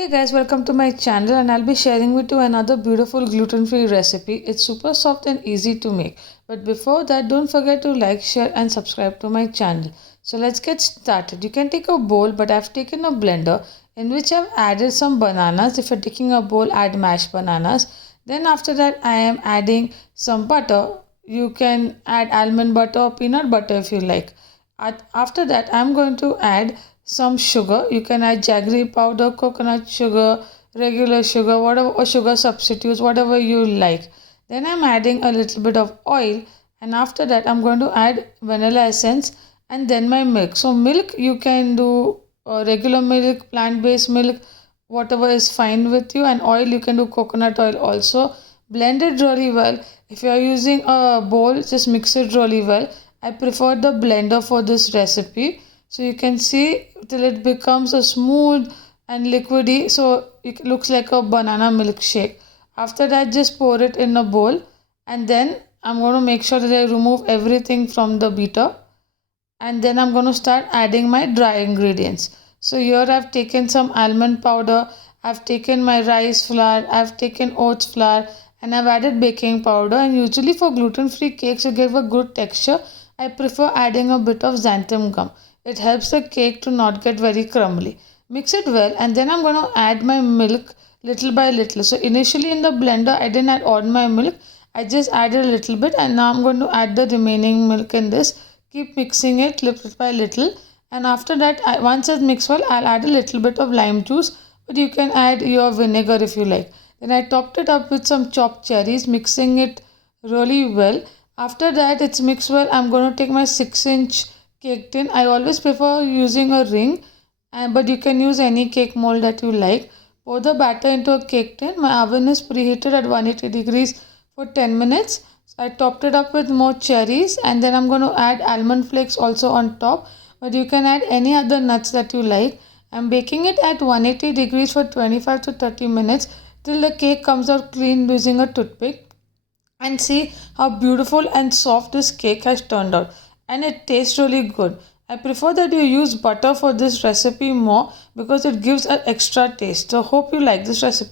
Hey guys, welcome to my channel and I'll be sharing with you another beautiful gluten-free recipe. It's super soft and easy to make. But before that, don't forget to like, share and subscribe to my channel. So let's get started. You can take a bowl, but I've taken a blender in which I've added some bananas. If you're taking a bowl, add mashed bananas. Then after that, I am adding some butter. You can add almond butter or peanut butter if you like. After that, I'm going to add some sugar. You can add jaggery powder, coconut sugar, regular sugar, whatever, or sugar substitutes, whatever you like. Then I'm adding a little bit of oil, and after that I'm going to add vanilla essence and then my milk. So milk you can do regular milk, plant-based milk, whatever is fine with you, and oil you can do coconut oil also. Blend it really well. If you are using a bowl, just mix it really well. I prefer the blender for this recipe. So you can see till it becomes a smooth and liquidy, so it looks like a banana milkshake. After that, just pour it in a bowl, and then I'm going to make sure that I remove everything from the beater, and then I'm going to start adding my dry ingredients. So here I've taken some almond powder, I've taken my rice flour, I've taken oats flour, and I've added baking powder. And usually for gluten-free cakes to give a good texture, I prefer adding a bit of xanthan gum. It helps the cake to not get very crumbly. Mix it well, and then I'm going to add my milk little by little. So initially in the blender I didn't add all my milk, I just added a little bit, and now I'm going to add the remaining milk in this. Keep mixing it little by little, and after that, once it's mixed well, I'll add a little bit of lime juice, but you can add your vinegar if you like. Then I topped it up with some chopped cherries, mixing it really well. After that it's mixed well, I'm going to take my 6-inch cake tin. I always prefer using a ring, but you can use any cake mold that you like. Pour the batter into a cake tin. My oven is preheated at 180 degrees for 10 minutes. I topped it up with more cherries, and then I'm going to add almond flakes also on top, but you can add any other nuts that you like. I'm baking it at 180 degrees for 25 to 30 minutes till the cake comes out clean using a toothpick. And see how beautiful and soft this cake has turned out, and it tastes really good. I prefer that you use butter for this recipe more because it gives an extra taste. So hope you like this recipe.